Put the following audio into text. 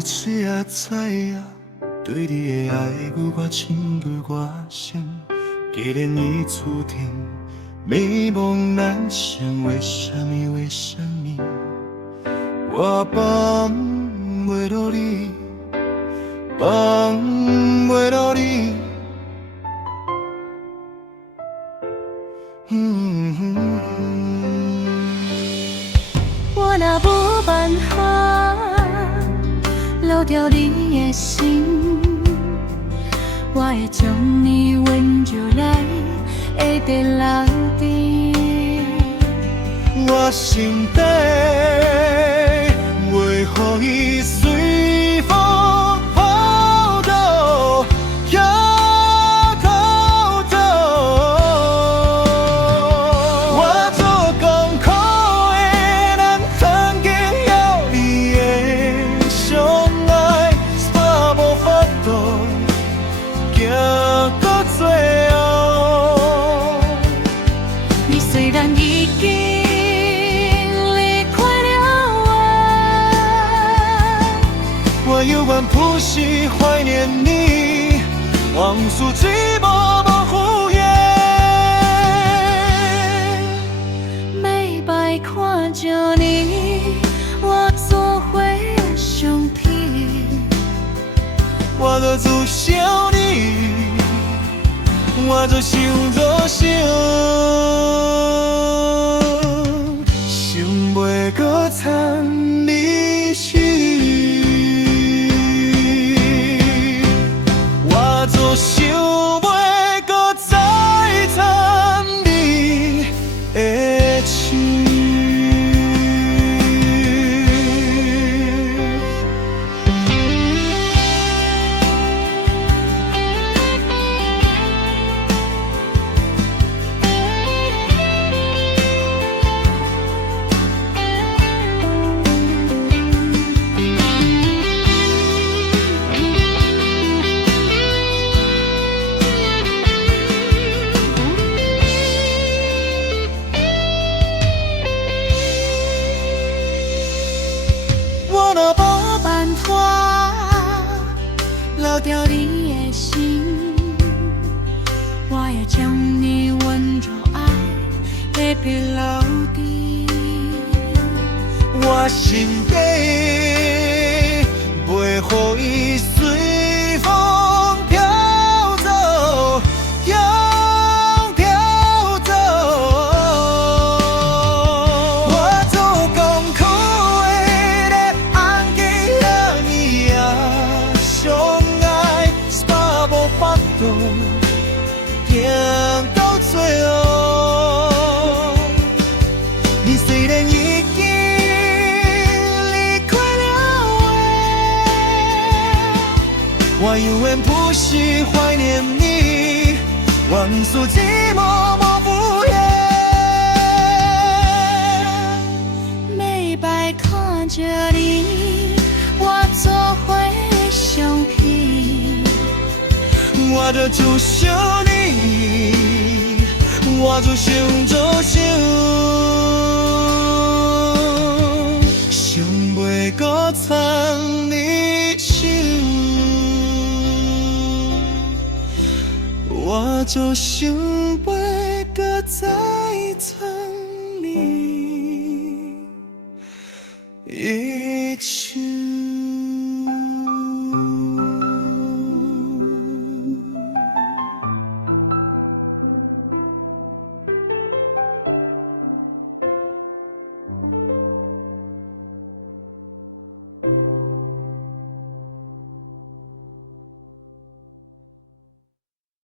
你知也知影，对你的爱有我深有我深。既然已注定美梦难成，为什么？为什么？我放袂落你，放袂落你。我若无办法留住你的心，我会将你温柔来会得留低。我心底袂予伊随风飘走，也逃走。我做功课的，咱曾经有你的相爱，煞无法度行到最后。你虽然已经我犹原不惜怀念你，往事寂寞无敷衍。每摆看着你，我做伙伤悲。我就自想你，我就想着想，想袂搁参你心。我就想袂搁再参你的心。我若无办法留住你的心，我会将你温柔爱会别留低。我心底袂予伊随风飘走，也飘走。我做功课的，红记了你也相爱，煞无法度行到最后。你虽然已经离开了我犹原不惜怀念你，往事寂寞无敷衍。每摆看着你，我做伙伤悲。我就想你，我就想着想，想袂搁参你心。我就想袂搁再参你一起。